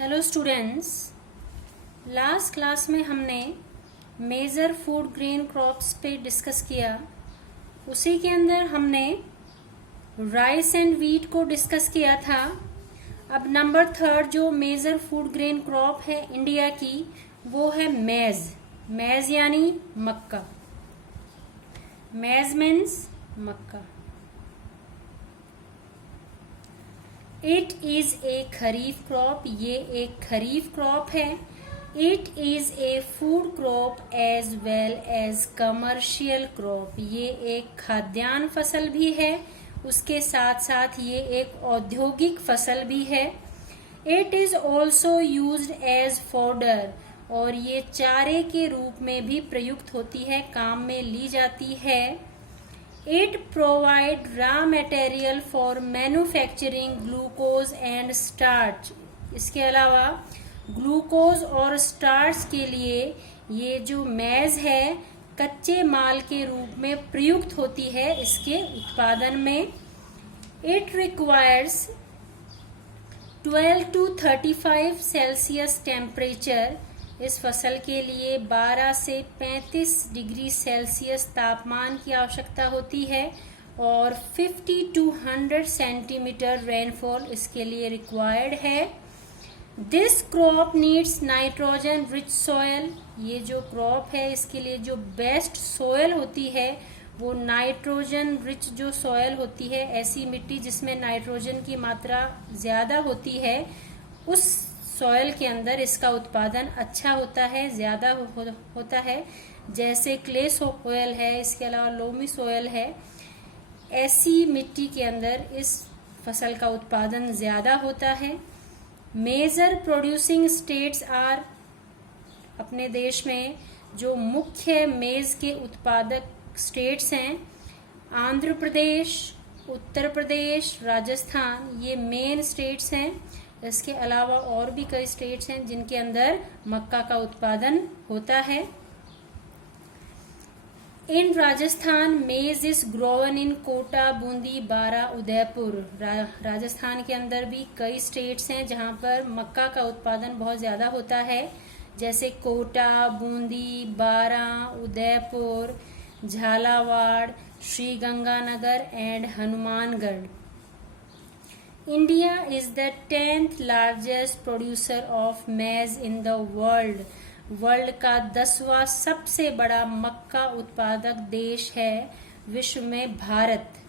Hello students, last class में हमने major food grain crops पे डिस्कस किया। उसी के अंदर हमने राइस एंड व्हीट को डिस्कस किया था। अब नंबर थर्ड जो मेजर फूड ग्रेन क्रॉप है इंडिया की, वो है मेज। मेज यानी मक्का। मेज मीन्स मक्का। It is a kharif crop, ये एक खरीफ क्रॉप है। It is a food crop as well as commercial crop, ये एक खाद्यान्न फसल भी है, उसके साथ साथ ये एक औद्योगिक फसल भी है। It is also used as fodder, और ये चारे के रूप में भी प्रयुक्त होती है, काम में ली जाती है। It provide raw material for manufacturing glucose and starch. इसके अलावा ग्लूकोज और स्टार्च के लिए ये जो मेज है कच्चे माल के रूप में प्रयुक्त होती है इसके उत्पादन में। It requires 12 to 35 Celsius temperature, इस फसल के लिए 12 से 35 डिग्री सेल्सियस तापमान की आवश्यकता होती है, और 50 to 100 सेंटीमीटर रेनफॉल इसके लिए रिक्वायर्ड है। This crop needs nitrogen rich soil, ये जो क्रॉप है इसके लिए जो बेस्ट सॉयल होती है वो नाइट्रोजन रिच जो सॉयल होती है, ऐसी मिट्टी जिसमें नाइट्रोजन की मात्रा ज्यादा होती है, उस सॉयल के अंदर इसका उत्पादन अच्छा होता है, ज्यादा होता है। जैसे क्ले सॉयल है, इसके अलावा लोमी सॉयल है, ऐसी मिट्टी के अंदर इस फसल का उत्पादन ज्यादा होता है। मेजर प्रोड्यूसिंग स्टेट्स आर, अपने देश में जो मुख्य मेज के उत्पादक स्टेट्स हैं, आंध्र प्रदेश, उत्तर प्रदेश, राजस्थान, ये मेन स्टेट्स हैं। इसके अलावा और भी कई स्टेट्स हैं जिनके अंदर मक्का का उत्पादन होता है। इन राजस्थान मेज इज ग्रोवन इन कोटा, बूंदी, बारा, उदयपुर। राजस्थान के अंदर भी कई स्टेट्स हैं जहां पर मक्का का उत्पादन बहुत ज्यादा होता है, जैसे कोटा, बूंदी, बारा, Udaipur, Jhalawar, Sriganganagar and Hanumangarh. India is the 10th largest producer of maize in the world. World का 10वां सबसे बड़ा मक्का उत्पादक देश है विश्व में भारत।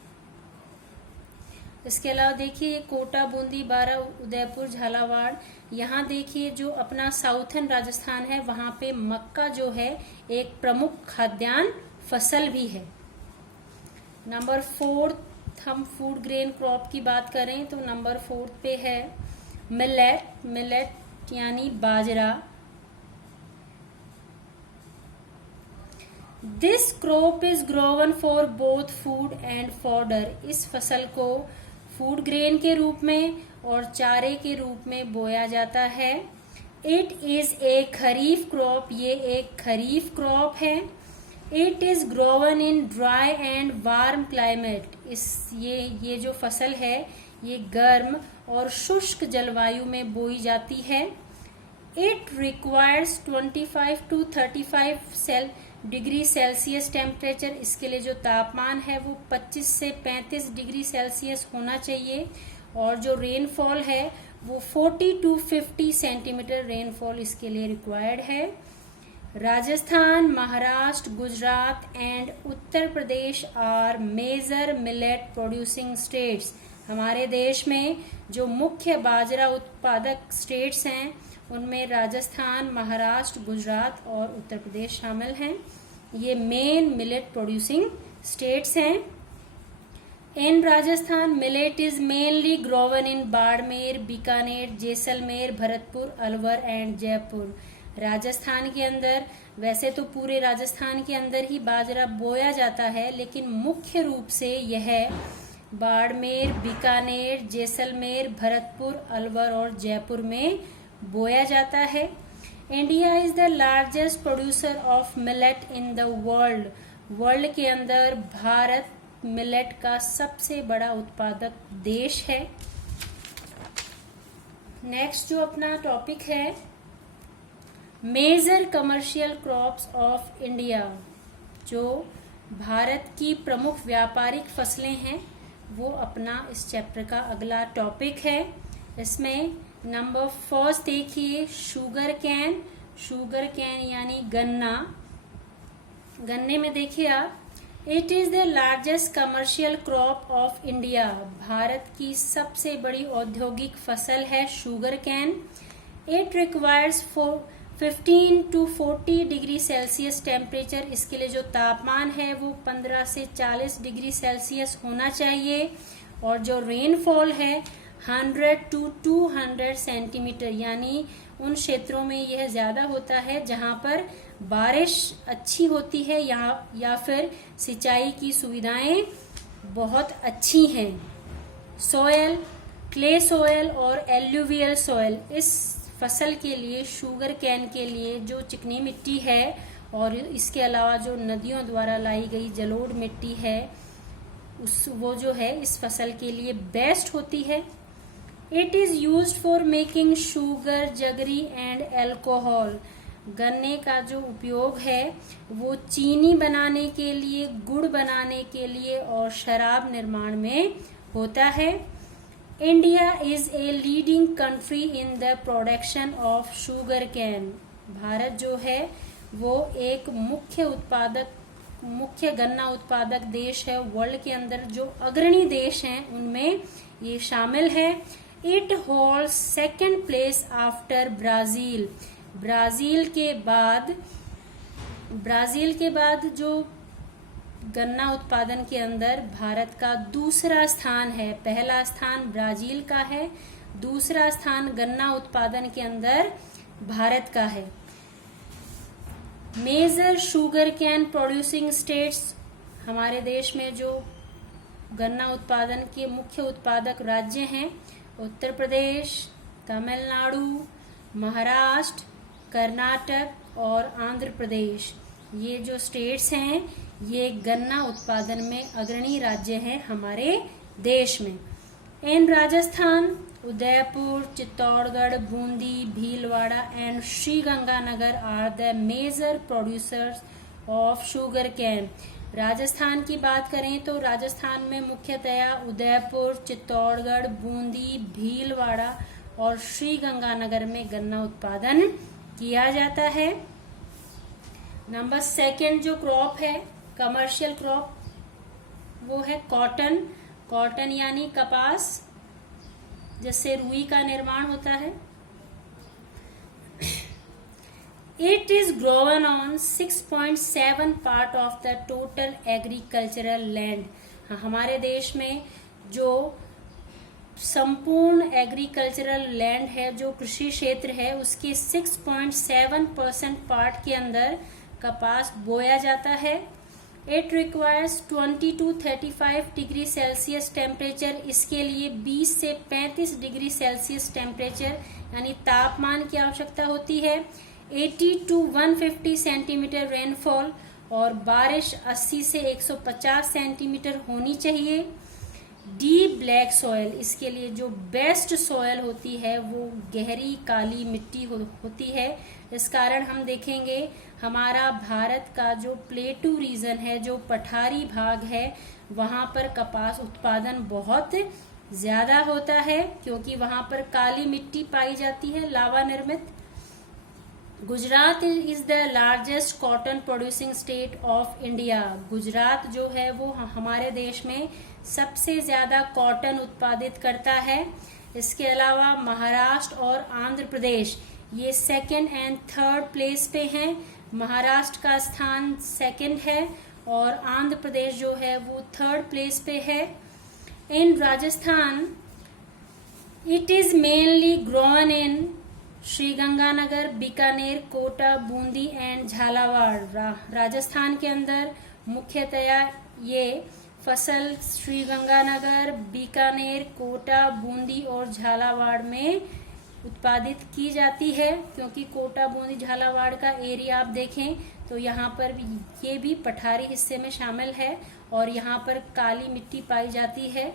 इसके अलावा देखिए कोटा, बूंदी, बारा, उदयपुर, झालावाड़, यहाँ देखिए जो अपना साउथर्न राजस्थान है वहां पे मक्का जो है एक प्रमुख खाद्यान्न फसल भी है। नंबर 4 हम फूड ग्रेन क्रॉप की बात करें तो नंबर 4 पे है मिलेट। मिलेट यानी बाजरा। This crop is grown for both food and fodder, इस फसल को फूड ग्रेन के रूप में और चारे के रूप में बोया जाता है। It is a kharif crop, ये एक खरीफ क्रॉप है। It is grown in dry and warm climate, ये जो फसल है ये गर्म और शुष्क जलवायु में बोई जाती है। It requires 25 to 35 degree Celsius temperature, इसके लिए जो तापमान है वो 25 से 35 डिग्री सेल्सियस होना चाहिए, और जो रेनफॉल है वो 40 to 50 सेंटीमीटर रेनफॉल इसके लिए रिक्वायर्ड है। Rajasthan, Maharashtra, Gujarat and Uttar Pradesh are major millet producing states. हमारे देश में जो मुख्य बाजरा उत्पादक स्टेट्स हैं उनमें राजस्थान, महाराष्ट्र, गुजरात और उत्तर प्रदेश शामिल हैं। ये मेन मिलेट प्रोड्यूसिंग स्टेट्स हैं। In Rajasthan millet is mainly grown in Barmer, Bikaner, Jaisalmer, Bharatpur, Alwar and Jaipur. Rajasthan के अंदर, वैसे तो पूरे राजस्थान के अंदर ही बाजरा बोया जाता है, लेकिन मुख्य रूप से यह बाड़मेर, बीकानेर, जैसलमेर, भरतपुर, अलवर और जयपुर में बोया जाता है। India is the largest producer of millet in the world. World के अंदर भारत मिलेट का सबसे बड़ा उत्पादक देश है। नेक्स्ट जो अपना टॉपिक है, major commercial crops of India, जो भारत की प्रमुख व्यापारिक फसलें हैं, वो अपना इस चैप्टर का अगला टॉपिक है। इसमें नंबर फर्स्ट देखिए, शुगर कैन। शुगर कैन यानी गन्ना। गन्ने में देखिए आप, it is the largest commercial crop of India. Bharat की सबसे बड़ी औद्योगिक फसल है sugar cane. It requires 15 to 40 degree Celsius temperature. इसके लिए जो तापमान है वो 15 से 40 डिग्री सेल्सियस होना चाहिए। और जो रेनफॉल है 100 to 200 सेंटीमीटर, यानी उन क्षेत्रों में यह ज्यादा होता है जहां पर बारिश अच्छी होती है या फिर सिंचाई की सुविधाएं बहुत अच्छी हैं। सॉयल, क्ले सॉयल और एल्यूवियल सॉयल, इस फसल के लिए, शुगर कैन के लिए जो चिकनी मिट्टी है और इसके अलावा जो नदियों द्वारा लाई गई जलोढ़ मिट्टी है, वो जो है इस फसल के लिए बेस्ट होती है। It is used for making sugar, jaggery and alcohol. गन्ने का जो उपयोग है वो चीनी बनाने के लिए, गुड़ बनाने के लिए और शराब निर्माण में होता है। India is a leading country in the production of sugar can. Bharat जो है वो एक मुख्य गन्ना उत्पादक देश है। वर्ल्ड के अंदर जो अग्रणी देश हैं उनमें ये शामिल है। It holds second place after Brazil. Brazil के बाद जो गन्ना उत्पादन के अंदर भारत का दूसरा स्थान है। पहला स्थान ब्राजील का है, दूसरा स्थान गन्ना उत्पादन के अंदर भारत का है। Major sugar cane producing states, हमारे देश में जो गन्ना उत्पादन के मुख्य उत्पादक राज्य हैं, उत्तर प्रदेश, तमिलनाडु, महाराष्ट्र, कर्नाटक और आंध्र प्रदेश। ये जो स्टेट्स हैं ये गन्ना उत्पादन में अग्रणी राज्य हैं हमारे देश में। In Rajasthan, Udaipur, Chittorgarh, Bundi, Bhilwara and Sri Ganganagar are the major producers of sugar cane. Rajasthan की बात करें तो राजस्थान में मुख्यतया उदयपुर, चित्तौड़गढ़, बूंदी, भीलवाड़ा और श्रीगंगानगर में गन्ना उत्पादन किया जाता है। नंबर सेकंड जो क्रॉप है, कमर्शियल क्रॉप, वो है कॉटन। कॉटन यानी कपास, जिससे रुई का निर्माण होता है। It is grown on 6.7 part of the total agricultural land. हमारे देश में जो संपूर्ण एग्रीकल्चरल लैंड है, जो कृषि क्षेत्र है, उसके 6.7% पार्ट के अंदर कपास बोया जाता है। It requires 20 to 35 degree Celsius temperature. इसके लिए 20 से 35 डिग्री सेल्सियस टेम्परेचर यानी तापमान की आवश्यकता होती है। 80 to 150 सेंटीमीटर रेनफॉल और बारिश 80 से 150 सेंटीमीटर होनी चाहिए। डीप ब्लैक सॉयल, इसके लिए जो बेस्ट सॉयल होती है वो गहरी काली मिट्टी होती है। इस कारण हम देखेंगे हमारा भारत का जो प्लेटू रीजन है, जो पठारी भाग है, वहां पर कपास उत्पादन बहुत ज्यादा होता है क्योंकि वहां पर काली मिट्टी पाई जाती है, लावा निर्मित। Gujarat is the largest cotton producing state of India. Gujarat जो है वो हमारे देश में सबसे ज्यादा कॉटन उत्पादित करता है। इसके अलावा महाराष्ट्र और आंध्र प्रदेश ये सेकंड एंड थर्ड प्लेस पे हैं। महाराष्ट्र का स्थान सेकंड है और आंध्र प्रदेश जो है वो थर्ड प्लेस पे है। In Rajasthan it is mainly grown in Sri Ganganagar, Bikaner, Kota, Bundi and Jhalawar. Rajasthan के अंदर मुख्यतया ये फसल श्रीगंगानगर, बीकानेर, कोटा, बूंदी और झालावाड़ में उत्पादित की जाती है क्योंकि कोटा, बूंदी, झालावाड़ का एरिया आप देखें तो यहाँ पर भी ये भी पठारी हिस्से में शामिल है और यहाँ पर काली मिट्टी पाई जाती है।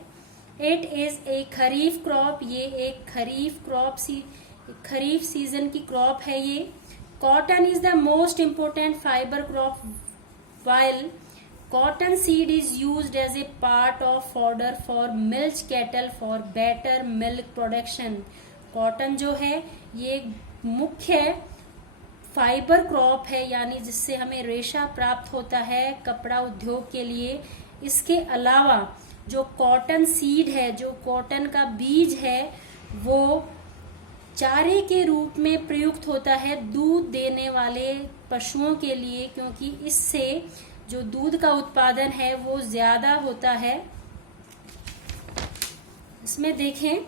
It is a kharif crop, ये एक खरीफ सीजन की क्रॉप है ये। Cotton is the most important fibre crop, while cotton seed is used as a part of fodder for milch cattle for better milk production। Cotton जो है ये एक मुख्य फाइबर क्रॉप है, यानी जिससे हमें रेशा प्राप्त होता है कपड़ा उद्योग के लिए। इसके अलावा जो कॉटन सीड है, जो कॉटन का बीज है, वो चारे के रूप में प्रयुक्त होता है दूध देने वाले पशुओं के लिए, क्योंकि इससे जो दूध का उत्पादन है वो ज्यादा होता है। इसमें देखें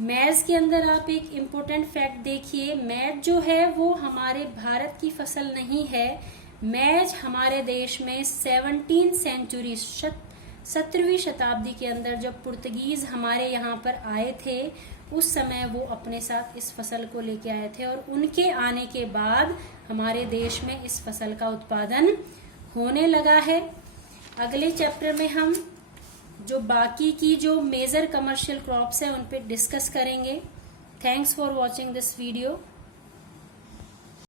मैज के अंदर आप एक इम्पोर्टेंट फैक्ट देखिए, मैज जो है वो हमारे भारत की फसल नहीं है। मैज हमारे देश में 17वीं सेंचुरी 17वीं शताब्दी के अंदर जब पुर्तगीज हमारे यहाँ पर आए थे, उस समय वो अपने साथ इस फसल को लेके आए थे, और उनके आने के बाद हमारे देश में इस फसल का उत्पादन होने लगा है। अगले चैप्टर में हम जो बाकी की जो मेजर कमर्शियल क्रॉप्स है उन पे डिस्कस करेंगे। Thanks for watching this video.